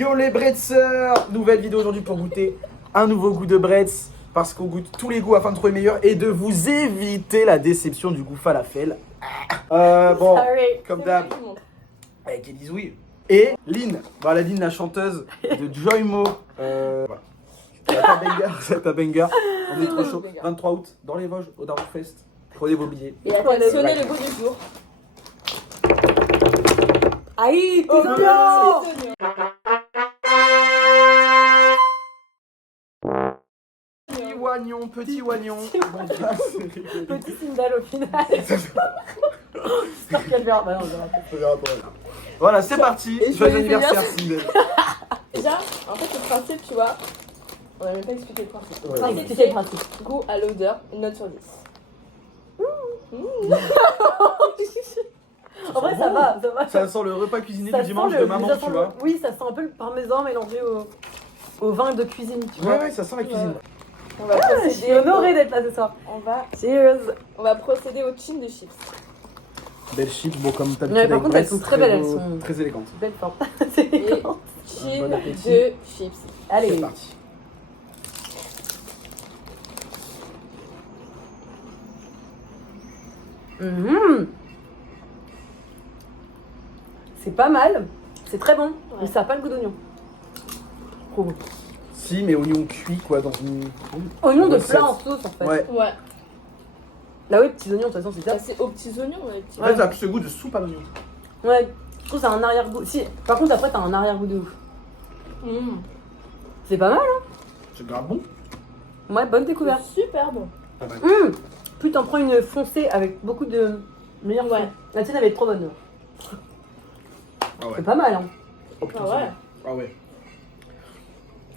Yo les Bretzers, nouvelle vidéo aujourd'hui pour goûter un nouveau goût de Bretz. Parce qu'on goûte tous les goûts afin de trouver le meilleur et de vous éviter la déception du goût falafel. Bon, comme d'hab, avec Elise, oui. Et Lynn, voilà Lynn, la chanteuse de Joymo. Voilà. C'est un banger. On est trop chaud. 23 août, dans les Vosges, au Darkfest. Prenez vos billets. Et attentionner le goût du jour. Aïe, Oh, Pisogno. Petit oignon. Petit Sindel au final. J'espère qu'elle verra. Bah non, je verrai pas. Voilà, c'est parti. Et Joyeux joyeux anniversaire, Sindel. Déjà, en fait, le principe, tu vois, on n'a même pas expliqué le principe. Le Ouais, principe, ouais. Expliquez le principe. c'est goût à l'odeur, une note sur 10. En vrai, ça va, ça va. Ça sent le repas cuisiné Ça du sent dimanche le- de maman, ça sent tu le- vois. Oui, ça sent un peu le parmesan mélangé au vin de cuisine, tu vois. Ouais, ça sent la cuisine. On va Je suis honorée d'être là ce soir. Cheers. On va procéder au chin de chips. Belle chips, bon, comme t'as Ouais, par contre, elles sont très belles, elles sont- très élégantes. Belle forme. C'est Et élégant. chin Bon appétit. de chips. C'est Allez. parti. Mhm. C'est pas mal. C'est très bon. Mais ça n'a pas le goût d'oignon. Je trouve. Si, mais oignon cuit, quoi, dans une. Oignon de Recette. plat en sauce en fait. Ouais. Ouais. Là oui, petits oignons, de toute façon, c'est Bah, ça. c'est aux petits oignons, les petits. En fait, ça a plus le goût de soupe à l'oignon. Ouais. Je trouve que ça a un arrière-goût. Si, par contre, après, t'as un arrière-goût de ouf. Mmh. C'est pas mal, hein. C'est grave bon. Ouais, bonne découverte. C'est super bon. Pas mal. Plus t'en prends une foncée avec beaucoup de meilleurs Ouais. ouais. La tienne, elle est trop bonne. Ah ouais. C'est pas mal, hein. Oh, putain, Ah c'est ouais. bon. Ah ouais.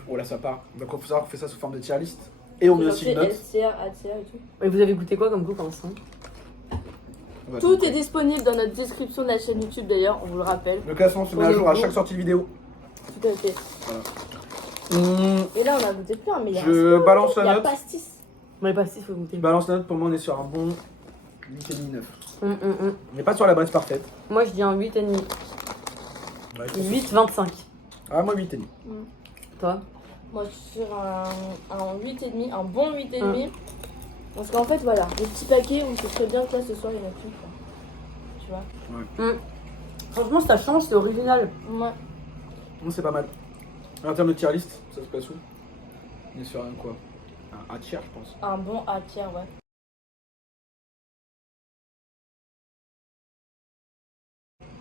Oh là, ça part. Donc, on faut savoir qu'on fait ça sous forme de tier list. Et on met aussi une note. S tiers, A tiers et tout. Et vous avez goûté quoi comme goût pour l'instant? On va Tout tout est disponible dans notre description de la chaîne YouTube d'ailleurs, on vous le rappelle. Le classement se met à jour à chaque sortie de vidéo. Tout à fait. Et là, on a goûté plein, mais il y a Je balance il y la a note. pastis. Bon, les pastis, faut goûter. Balance la note, pour moi, on est sur un bon 8,5, 9. Hum. On n'est pas sur la base parfaite. Moi, je dis un 8,5. Ouais, je pense 8,25. que- Ah, moi 8,5. Toi? Moi, je suis sur un 8,5, un bon 8,5. Parce qu'en fait, voilà, le petit paquet, on sait très bien que là, ce soir, il y en a plus. Quoi. Tu vois. Franchement, ça change, c'est original. Ouais. Non, c'est pas mal. En termes de tier list, ça se passe où? On est sur un quoi? Un A tiers, je pense. Un bon A tiers, ouais.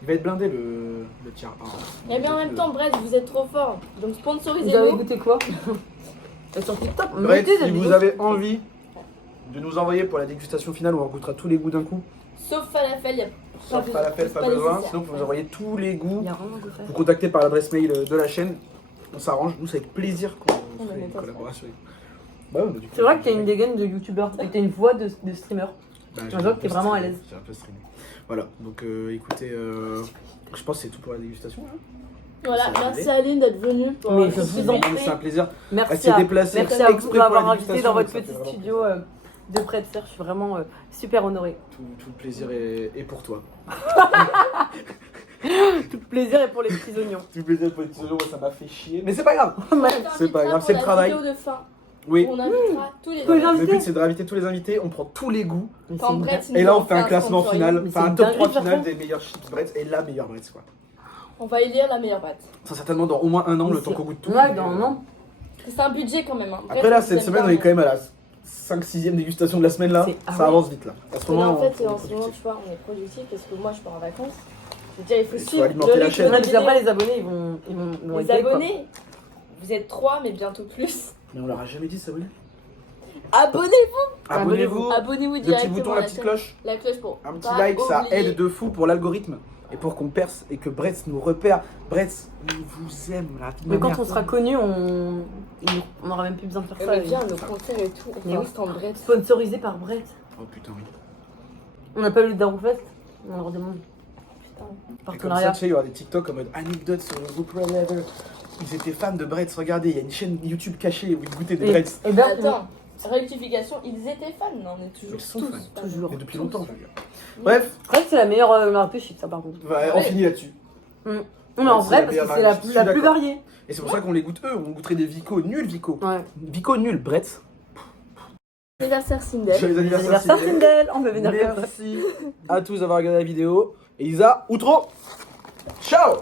Il va être blindé le tier A. Et bien en même temps, bref, vous êtes trop fort. Donc Vous avez sponsorisez-nous. goûté quoi? Et sur TikTok, Bref, mettez si des vous vidéos. avez envie de nous envoyer pour la dégustation finale où on goûtera tous les goûts d'un coup, Sauf falafel, il y a sauf falafel, pas besoin. nécessaire. Sinon, vous pouvez nous envoyer tous les goûts. Il y a vraiment goûté. Vous contactez par l'adresse mail de la chaîne. On s'arrange. Nous, c'est avec plaisir qu'on On fait met une ça. collaboration. Bah, ouais, on a du coup- C'est vrai que t'as une dégaine de youtubeur et t'as une voix de streamer. Bah, On voit que t'es vraiment à l'aise. J'ai un peu streamé. Voilà, donc écoutez, je pense que c'est tout pour la dégustation. Hein. Voilà, Ça va merci Aline d'être venue. Pour Mais je cette vous en vidéo. C'est un plaisir. Elle Merci s'est à, déplacée merci à vous exprès de pour la m'avoir invité dégustation, dans votre donc ça petit fait vraiment studio de Bretzer. Je suis vraiment super honorée. Tout le plaisir est pour toi. Tout le plaisir est pour les petits oignons. Tout le plaisir pour les petits oignons, moi, ça m'a fait chier. Mais c'est pas grave. On t'invitera C'est pas grave, pour c'est le la travail. vidéo de fin. Oui. On invitera tous les Tous les gens. invités. Le but, c'est de réinviter tous les invités. On prend tous les goûts. Mais Quand c'est une Brett, il Et nous là, en on fait un classement sponsoring. final. Mais Enfin, c'est un une top dinguerie 3 de faire final ça. des meilleurs chips Bretz et la meilleure Bretz, quoi. On va élire la meilleure boîte. Ça, certainement dans au moins un an, Mais le temps c'est- qu'on goûte tout. Ouais, mais, dans un an. C'est un budget quand même. Hein. Après, là, cette semaine, on est quand même à la 5-6e dégustation de la semaine, là. C'est- ah Ça ouais. avance vite, là. À ce Là, moment, en fait, on est en ce moment, productif. tu vois, on est productif parce que moi, je pars en vacances. Je veux dire, il faut Il faut suivre alimenter le la rythme chaîne. de Ouais, parce qu'après, vidéo. les abonnés, ils vont Les être gay, quoi. abonnés, vous êtes 3, mais bientôt plus. Mais on leur a jamais dit ça, oui. Abonnez-vous. Abonnez-vous. Abonnez-vous Le petit directement bouton, à la la petite chaîne. cloche. La cloche pour Un petit pas like, ça oublier. aide de fou pour l'algorithme et pour qu'on perce et que Bretz nous repère. Bretz, on vous aime, la vie de Mais ma quand mère. on sera connu, on aura même plus besoin de faire Mais ça. viens, nos concerts et tout. On Mais fait un oui. stand Brett. Sponsorisé par Brett. Oh putain, oui. On n'a pas eu le Darufest. On leur demande. Putain. Et comme ça, Partenariat. tu sais, il y aura des TikTok en mode anecdotes sur le groupe Red Level. Ils étaient fans de Bretz, regardez, il y a une chaîne YouTube cachée où ils goûtaient des Bretz. Et ben, Attends, rectification, ils étaient fans, on est toujours Ils sont tous. fans. fans. Toujours. Mais depuis longtemps, je veux dire. Bref, Brett, c'est la meilleure marque de chips, ça par contre. on finit là-dessus. Mm. Non, mais en C'est vrai, la parce meilleure que c'est marque, je suis la plus d'accord. variée. Et c'est pour ça qu'on les goûte eux, on goûterait des Vico nuls Vico. Ouais. Vico nuls, Brett. Anniversaire Sindel. Joyeux Anniversaire Sindel. Sindel, on va venir faire ça. Merci à tous d'avoir regardé la vidéo. Elisa, outro. Ciao.